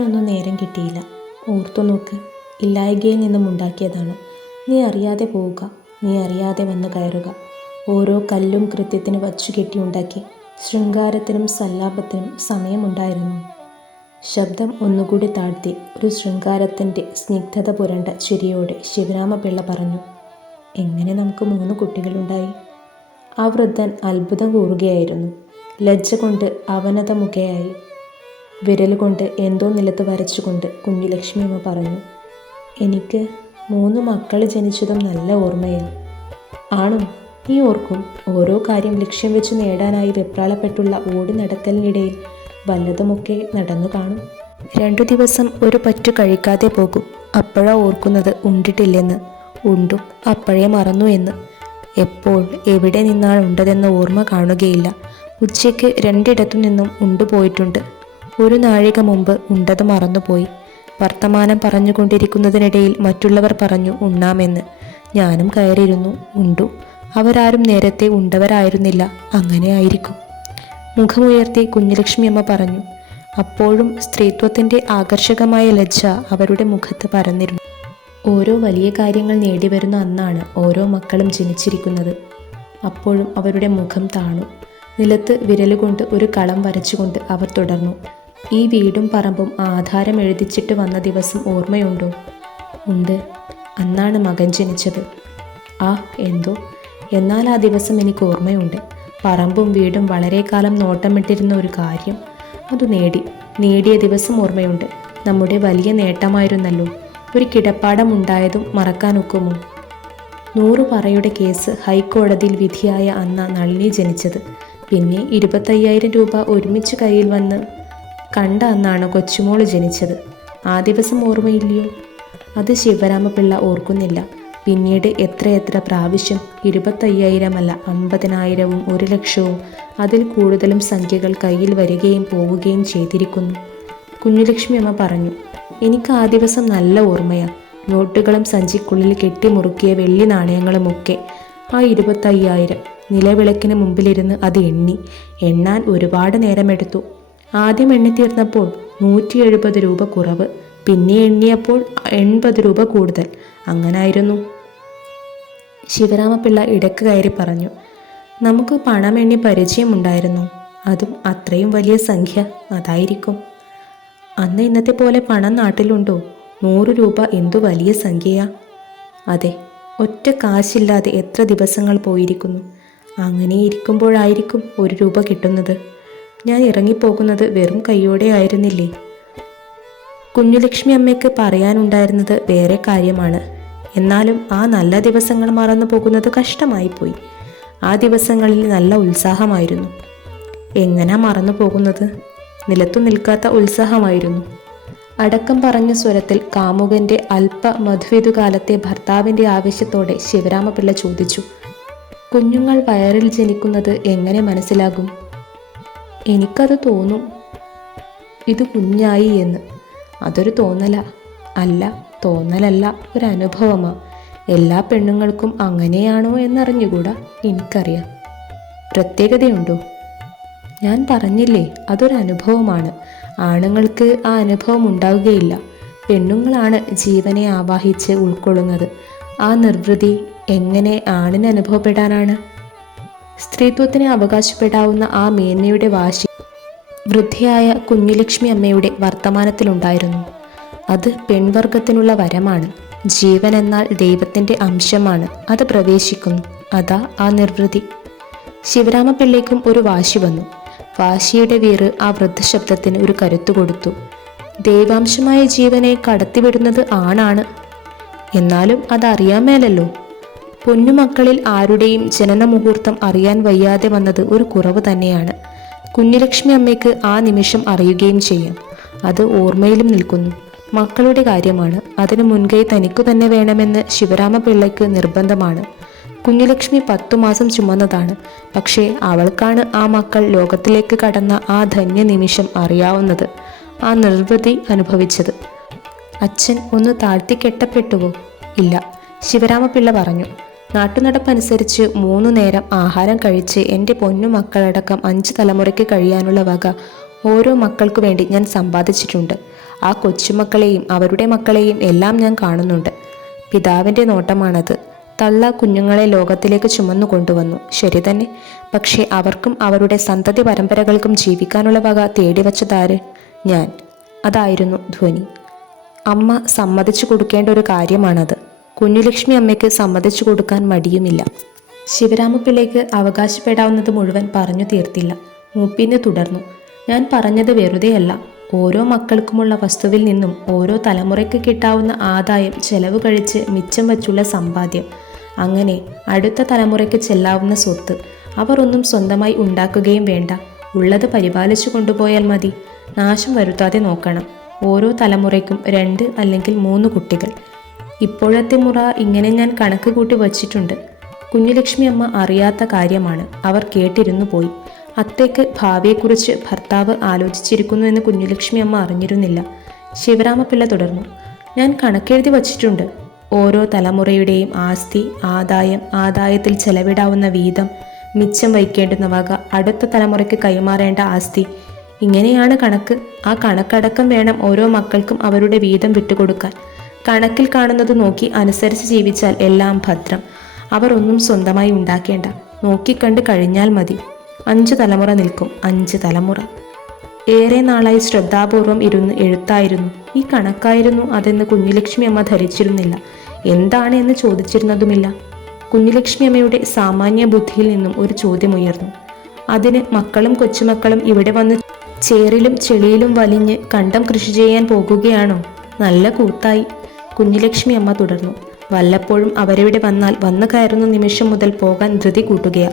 ചിന്തിക്കാനൊന്നും നേരം കിട്ടിയില്ല. ഓർത്തു നോക്ക് ഇല്ലായ്കയിൽ നിന്നും ഉണ്ടാക്കിയതാണ്. നീ അറിയാതെ പോവുക നീ അറിയാതെ വന്ന് കയറുക. ഓരോ കല്ലും കൃത്യത്തിന് വച്ചു കെട്ടിയുണ്ടാക്കി ശൃംഗാരത്തിനും സല്ലാപത്തിനും സമയമുണ്ടായിരുന്നു. ശബ്ദം ഒന്നുകൂടി താഴ്ത്തി ഒരു ശൃംഗാരത്തിന്റെ സ്നിഗ്ധത പുരണ്ട ചിരിയോടെ ശിവരാമപിള്ള പറഞ്ഞു എങ്ങനെ നമുക്ക് മൂന്ന് കുട്ടികളുണ്ടായി? ആ വൃദ്ധൻ അത്ഭുതം കൂറുകയായിരുന്നു. ലജ്ജ കൊണ്ട് അവനതമുഖയായി വിരലുകൊണ്ട് എന്തോ നിലത്ത് വരച്ചുകൊണ്ട് കുഞ്ഞുലക്ഷ്മി അമ്മ പറഞ്ഞു എനിക്ക് മൂന്ന് മക്കൾ ജനിച്ചതും നല്ല ഓർമ്മയാണ്. ആണോ നീ ഓർക്കും ഓരോ കാര്യം ലക്ഷ്യം വെച്ച് നേടാനായി വെപ്രാളപ്പെട്ടുള്ള ഓടി നടക്കലിനിടയിൽ വല്ലതുമൊക്കെ നടന്നു കാണും. രണ്ടു ദിവസം ഒരു പറ്റു കഴിക്കാതെ പോകും. അപ്പോഴാ ഓർക്കുന്നത് ഉണ്ടിട്ടില്ലെന്ന്. ഉണ്ടും അപ്പോഴേ മറന്നു എന്ന്. എപ്പോൾ എവിടെ നിന്നാണ് ഉണ്ടതെന്ന ഓർമ്മ കാണുകയില്ല. ഉച്ചയ്ക്ക് രണ്ടിടത്തു നിന്നും ഉണ്ടുപോയിട്ടുണ്ട്. ഒരു നാഴിക മുമ്പ് ഉണ്ടത് മറന്നുപോയി. വർത്തമാനം പറഞ്ഞുകൊണ്ടിരിക്കുന്നതിനിടയിൽ മറ്റുള്ളവർ പറഞ്ഞു ഉണ്ണാമെന്ന്. ഞാനും കയറിയിരുന്നു. ഉണ്ടു. അവരാരും നേരത്തെ ഉണ്ടവരായിരുന്നില്ല. അങ്ങനെ ആയിരിക്കും. മുഖമുയർത്തി കുഞ്ഞുലക്ഷ്മി അമ്മ പറഞ്ഞു അപ്പോഴും സ്ത്രീത്വത്തിന്റെ ആകർഷകമായ ലജ്ജ അവരുടെ മുഖത്ത് പരന്നിരുന്നു. ഓരോ വലിയ കാര്യങ്ങൾ നേടിവരുന്ന അന്നാണ് ഓരോ മക്കളും ജനിച്ചിരിക്കുന്നത്. അപ്പോഴും അവരുടെ മുഖം താണു. നിലത്ത് വിരലുകൊണ്ട് ഒരു കളം വരച്ചുകൊണ്ട് അവർ തുടർന്നു. ഈ വീടും പറമ്പും ആധാരം എഴുതിച്ചിട്ട് വന്ന ദിവസം ഓർമ്മയുണ്ടോ? ഉണ്ട്. അന്നാണ് മകൻ ജനിച്ചത്. ആ എന്തോ? എന്നാൽ ആ ദിവസം എനിക്ക് ഓർമ്മയുണ്ട്. പറമ്പും വീടും വളരെ കാലം നോട്ടമിട്ടിരുന്ന ഒരു കാര്യം. അത് നേടി. നേടിയ ദിവസം ഓർമ്മയുണ്ട്. നമ്മുടെ വലിയ നേട്ടമായിരുന്നല്ലോ. ഒരു കിടപ്പാടം ഉണ്ടായതും മറക്കാനൊക്കുമോ? നൂറു പറയുടെ കേസ് ഹൈക്കോടതിയിൽ വിധിയായ അന്ന നളിനി ജനിച്ചത്. പിന്നെ ഇരുപത്തയ്യായിരം രൂപ ഒരുമിച്ച് കയ്യിൽ വന്ന് കണ്ട അന്നാണ് കൊച്ചുമോൾ ജനിച്ചത്. ആ ദിവസം ഓർമ്മയില്ലയോ? അത് ശിവരാമപിള്ള ഓർക്കുന്നില്ല. പിന്നീട് എത്രയെത്ര പ്രാവശ്യം ഇരുപത്തയ്യായിരമല്ല അമ്പതിനായിരവും ഒരു ലക്ഷവും അതിൽ കൂടുതലും സംഖ്യകൾ കയ്യിൽ വരികയും പോവുകയും ചെയ്തിരിക്കുന്നു. കുഞ്ഞുലക്ഷ്മി അമ്മ പറഞ്ഞു എനിക്ക് ആ ദിവസം നല്ല ഓർമ്മയാണ് നോട്ടുകളും സഞ്ചിക്കുള്ളിൽ കെട്ടിമുറുക്കിയ വെള്ളി നാണയങ്ങളുമൊക്കെ ആ ഇരുപത്തയ്യായിരം നിലവിളക്കിന് മുമ്പിലിരുന്ന് അത് എണ്ണി. എണ്ണാൻ ഒരുപാട് നേരമെടുത്തു. ആദ്യം എണ്ണി തീർന്നപ്പോൾ നൂറ്റി എഴുപത് രൂപ കുറവ് പിന്നെ എണ്ണിയപ്പോൾ എൺപത് രൂപ കൂടുതൽ. അങ്ങനായിരുന്നു. ശിവരാമപിള്ള ഇടയ്ക്ക് കയറി പറഞ്ഞു നമുക്ക് പണം എണ്ണി പരിചയമുണ്ടായിരുന്നു. അതും അത്രയും വലിയ സംഖ്യ അതായിരിക്കും. അന്ന് ഇന്നത്തെ പോലെ പണം നാട്ടിലുണ്ടോ? നൂറ് രൂപ എന്തു വലിയ സംഖ്യയാ? അതെ ഒറ്റ കാശില്ലാതെ എത്ര ദിവസങ്ങൾ പോയിരിക്കുന്നു? അങ്ങനെ ഇരിക്കുമ്പോഴായിരിക്കും ഒരു രൂപ കിട്ടുന്നത്. ഞാൻ ഇറങ്ങിപ്പോകുന്നത് വെറും കൈയോടെ ആയിരുന്നില്ലേ? കുഞ്ഞുലക്ഷ്മി അമ്മയ്ക്ക് പറയാനുണ്ടായിരുന്നത് വേറെ കാര്യമാണ്. എന്നാലും ആ നല്ല ദിവസങ്ങൾ മറന്നു പോകുന്നത് കഷ്ടമായിപ്പോയി. ആ ദിവസങ്ങളിൽ നല്ല ഉത്സാഹമായിരുന്നു. എങ്ങനെ മറന്നു പോകുന്നത്? നിലത്തു നിൽക്കാത്ത ഉത്സാഹമായിരുന്നു. അടക്കം പറഞ്ഞ സ്വരത്തിൽ കാമുകന്റെ അല്പ മധുവിധുകാലത്തെ ഭർത്താവിന്റെ ആവശ്യത്തോടെ ശിവരാമപിള്ള ചോദിച്ചു കുഞ്ഞുങ്ങൾ വയറിൽ ജനിക്കുന്നത് എങ്ങനെ മനസ്സിലാകും? എനിക്കത് തോന്നും. ഇത് കുഞ്ഞായി എന്ന്. അതൊരു തോന്നല. അല്ല തോന്നലല്ല ഒരു അനുഭവമാ എല്ലാ പെണ്ണുങ്ങൾക്കും അങ്ങനെയാണോ എന്നറിഞ്ഞുകൂടാ എനിക്കറിയാം. പ്രത്യേകതയുണ്ടോ? ഞാൻ പറഞ്ഞില്ലേ അതൊരു അനുഭവമാണ്. ആണുങ്ങൾക്ക് ആ അനുഭവം ഉണ്ടാവുകയില്ല. പെണ്ണുങ്ങളാണ് ജീവനെ ആവാഹിച്ച് ഉൾക്കൊള്ളുന്നത്. ആ നിർവൃതി എങ്ങനെ ആണിന് അനുഭവപ്പെടാനാണ്? സ്ത്രീത്വത്തിന് അവകാശപ്പെടാവുന്ന ആ മേന്മയുടെ വാശി വൃദ്ധയായ കുഞ്ഞുലക്ഷ്മി അമ്മയുടെ വർത്തമാനത്തിലുണ്ടായിരുന്നു. അത് പെൺവർഗത്തിനുള്ള വരമാണ്. ജീവൻ എന്നാൽ ദൈവത്തിന്റെ അംശമാണ്. അത് പ്രവേശിക്കുന്നു. അതാ ആ നിർവൃതി. ശിവരാമപിള്ളയ്ക്കും ഒരു വാശി വന്നു. വാശിയുടെ വീറ് ആ വൃദ്ധശബ്ദത്തിന് ഒരു കരുത്തു കൊടുത്തു. ദൈവാംശമായ ജീവനെ കടത്തിവിടുന്നത് ആണാണ്. എന്നാലും അതറിയാൻ മേലല്ലോ. പൊന്നുമക്കളിൽ ആരുടെയും ജനന മുഹൂർത്തം അറിയാൻ വയ്യാതെ വന്നത് ഒരു കുറവ് തന്നെയാണ്. കുഞ്ഞുലക്ഷ്മി അമ്മയ്ക്ക് ആ നിമിഷം അറിയുകയും ചെയ്യാം. അത് ഓർമ്മയിലും നിൽക്കുന്നു. മക്കളുടെ കാര്യമാണ്. അതിന് മുൻകൈ തനിക്കു തന്നെ വേണമെന്ന് ശിവരാമപിള്ളയ്ക്ക് നിർബന്ധമാണ്. കുഞ്ഞുലക്ഷ്മി പത്തു മാസം ചുമന്നതാണ്. പക്ഷേ അവൾക്കാണ് ആ മക്കൾ ലോകത്തിലേക്ക് കടന്ന ആ ധന്യ നിമിഷം അറിയാവുന്നത്. ആ നിർവൃതി അനുഭവിച്ചത്. അച്ഛൻ ഒന്ന് താഴ്ത്തി കെട്ടപ്പെട്ടുവോ? ഇല്ല. ശിവരാമപിള്ള പറഞ്ഞു. നാട്ടുനടപ്പനുസരിച്ച് മൂന്നു നേരം ആഹാരം കഴിച്ച് എന്റെ പൊന്നു മക്കളടക്കം അഞ്ച് തലമുറയ്ക്ക് കഴിയാനുള്ള വക ഓരോ മക്കൾക്കു വേണ്ടി ഞാൻ സമ്പാദിച്ചിട്ടുണ്ട്. ആ കൊച്ചുമക്കളെയും അവരുടെ മക്കളെയും എല്ലാം ഞാൻ കാണുന്നുണ്ട്. പിതാവിന്റെ നോട്ടമാണത്. തള്ള കുഞ്ഞുങ്ങളെ ലോകത്തിലേക്ക് ചുമന്നു കൊണ്ടുവന്നു. ശരി തന്നെ. പക്ഷേ അവർക്കും അവരുടെ സന്തതി പരമ്പരകൾക്കും ജീവിക്കാനുള്ള വക തേടിവച്ചതാര് ഞാൻ. അതായിരുന്നു ധ്വനി. അമ്മ സമ്മതിച്ചു കൊടുക്കേണ്ട ഒരു കാര്യമാണത്. കുഞ്ഞുലക്ഷ്മി അമ്മയ്ക്ക് സമ്മതിച്ചു കൊടുക്കാൻ മടിയുമില്ല. ശിവരാമപിള്ളയ്ക്ക് അവകാശപ്പെടാവുന്നത് മുഴുവൻ പറഞ്ഞു തീർത്തില്ല. മൂപ്പിന് തുടർന്നു. ഞാൻ പറഞ്ഞത് വെറുതെയല്ല. ഓരോ മക്കൾക്കുമുള്ള വസ്തുവിൽ നിന്നും ഓരോ തലമുറയ്ക്ക് കിട്ടാവുന്ന ആദായം ചെലവ് കഴിച്ച് മിച്ചം വച്ചുള്ള സമ്പാദ്യം. അങ്ങനെ അടുത്ത തലമുറയ്ക്ക് ചെല്ലാവുന്ന സ്വത്ത് അവർ ഒന്നും സ്വന്തമായി ഉണ്ടാക്കുകയും വേണ്ട. ഉള്ളത് പരിപാലിച്ചു കൊണ്ടുപോയാൽ മതി. നാശം വരുത്താതെ നോക്കണം. ഓരോ തലമുറയ്ക്കും രണ്ട് അല്ലെങ്കിൽ മൂന്ന് കുട്ടികൾ. ഇപ്പോഴത്തെ മുറ ഇങ്ങനെ ഞാൻ കണക്ക് കൂട്ടി വച്ചിട്ടുണ്ട്. കുഞ്ഞുലക്ഷ്മി അമ്മ അറിയാത്ത കാര്യമാണ്. അവർ കേട്ടിരുന്നു പോയി. അത്തേക്ക് ഭാവിയെക്കുറിച്ച് ഭർത്താവ് ആലോചിച്ചിരിക്കുന്നു എന്ന് കുഞ്ഞുലക്ഷ്മി അമ്മ അറിഞ്ഞിരുന്നില്ല. ശിവരാമപിള്ള തുടർന്നു. ഞാൻ കണക്കെഴുതി വച്ചിട്ടുണ്ട്. ഓരോ തലമുറയുടെയും ആസ്തി ആദായം ആദായത്തിൽ ചെലവിടാവുന്ന വീതം മിച്ചം വയ്ക്കേണ്ടുന്ന വക അടുത്ത തലമുറയ്ക്ക് കൈമാറേണ്ട ആസ്തി. ഇങ്ങനെയാണ് കണക്ക്. ആ കണക്കടക്കം വേണം ഓരോ മക്കൾക്കും അവരുടെ വീതം വിട്ടുകൊടുക്കാൻ. കണക്കിൽ കാണുന്നത് നോക്കി അനുസരിച്ച് ജീവിച്ചാൽ എല്ലാം ഭദ്രം. അവർ ഒന്നും സ്വന്തമായി ഉണ്ടാക്കേണ്ട. നോക്കിക്കണ്ട് കഴിഞ്ഞാൽ മതി. അഞ്ച് തലമുറ നിൽക്കും. അഞ്ച് തലമുറ. ഏറെ നാളായി ശ്രദ്ധാപൂർവം ഇരുന്ന് എഴുത്തായിരുന്നു. ഈ കണക്കായിരുന്നു അതെന്ന് കുഞ്ഞുലക്ഷ്മി അമ്മ ധരിച്ചിരുന്നില്ല. എന്താണ് എന്ന് ചോദിച്ചിരുന്നതുമില്ല. കുഞ്ഞുലക്ഷ്മി അമ്മയുടെ സാമാന്യ ബുദ്ധിയിൽ നിന്നും ഒരു ചോദ്യം ഉയർന്നു. അതിന് മക്കളും കൊച്ചുമക്കളും ഇവിടെ വന്ന് ചേറിലും ചെളിയിലും വലിഞ്ഞ് കണ്ടം കൃഷി ചെയ്യാൻ പോകുകയാണോ? നല്ല കൂത്തായി. കുഞ്ഞുലക്ഷ്മി അമ്മ തുടർന്നു. വല്ലപ്പോഴും അവരിവിടെ വന്നാൽ വന്നു കയറുന്ന നിമിഷം മുതൽ പോകാൻ ധൃതി കൂട്ടുകയാ.